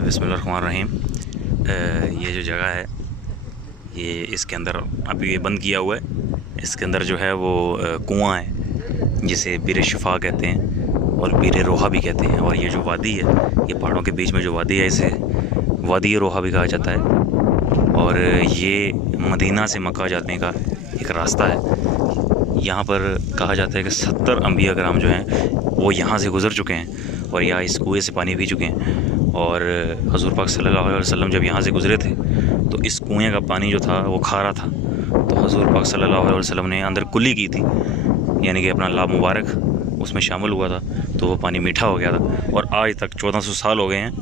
बिस्मिल्लाहिर्रहमानिर्रहीम। ये जो जगह है ये इसके अंदर अभी ये बंद किया हुआ है। इसके अंदर जो है वो कुआं है जिसे बीर शिफा कहते हैं और बीर रोहा भी कहते हैं। और ये जो वादी है, ये पहाड़ों के बीच में जो वादी है, इसे वादी रोहा भी कहा जाता है। और ये मदीना से मक्का जाने का एक रास्ता है। यहाँ पर कहा जाता है कि 70 अंबिया कराम जो हैं वो यहाँ से गुज़र चुके हैं और यहाँ इस कुएँ से पानी पी चुके हैं। और हज़ूर पाक सल्लल्लाहु अलैहि वसल्लम जब यहाँ से गुज़रे थे तो इस कुएँ का पानी जो था वो खारा था। तो हज़ूर पाक सल्लल्लाहु अलैहि वसल्लम ने अंदर कुल्ली की थी, यानी कि अपना लाभ मुबारक उसमें शामिल हुआ था, तो वो पानी मीठा हो गया था। और आज तक 1400 साल हो गए हैं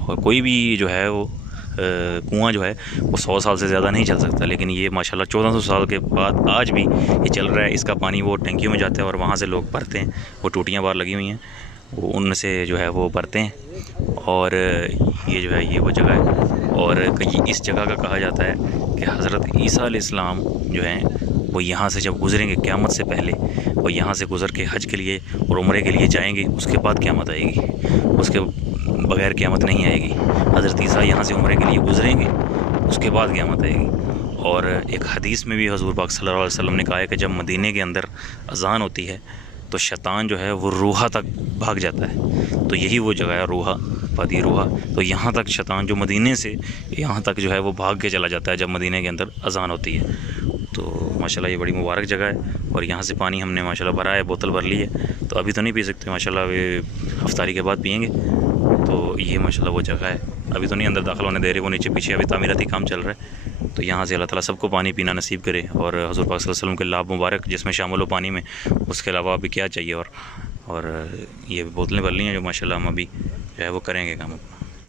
और कोई भी जो है वो कुआं जो है वो 100 साल से ज़्यादा नहीं चल सकता। लेकिन ये माशाल्लाह 1400 साल के बाद आज भी ये चल रहा है। इसका पानी वो टंकियों में जाता है और वहाँ से लोग भरते हैं। वो टूटियाँ बाहर लगी हुई हैं, वो उनसे जो है वो भरते हैं। और ये जो है ये वो जगह है। और इस जगह का कहा जाता है कि हज़रत ईसा अलैहिस्सलाम जो हैं वो यहाँ से जब गुज़रेंगे क़यामत से पहले, वो यहाँ से गुज़र के हज के लिए और उम्रे के लिए जाएंगे, उसके बाद क़यामत आएगी। उसके बग़ैर क़यामत नहीं आएगी। हज़रत ईसा यहाँ से उम्रे के लिए गुज़रेंगे, उसके बाद क़यामत आएगी। और एक हदीस में भी हज़ूर पाक सल्लल्लाहु अलैहि वसल्लम ने कहा है कि जब मदीने के अंदर अज़ान होती है तो शैतान जो है वो रूहा तक भाग जाता है। तो यही वो जगह है रूहा, वादी रूहा। तो यहाँ तक शैतान जो मदीने से यहाँ तक जो है वो भाग के चला जाता है जब मदीने के अंदर अज़ान होती है। तो माशाल्लाह ये बड़ी मुबारक जगह है। और यहाँ से पानी हमने माशाल्लाह भरा है, बोतल भर ली है। तो अभी तो नहीं पी सकते माशाल्लाह, वे इफ्तारी के बाद पिएंगे। तो ये माशाल्लाह वो जगह है। अभी तो नहीं अंदर दाखिल होने दे रहे, वो नीचे पीछे अभी तामीराती काम चल रहा है। तो यहाँ से अल्लाह ताला सबको पानी पीना नसीब करे और हज़ूर पाक सल्लल्लाहु अलैहि वसल्लम के लाभ मुबारक जिसमें शामिल हो पानी में, उसके अलावा अभी क्या चाहिए। और ये बोतलें भर ली हैं जो माशाल्लाह हम अभी जो है वो करेंगे काम अपना।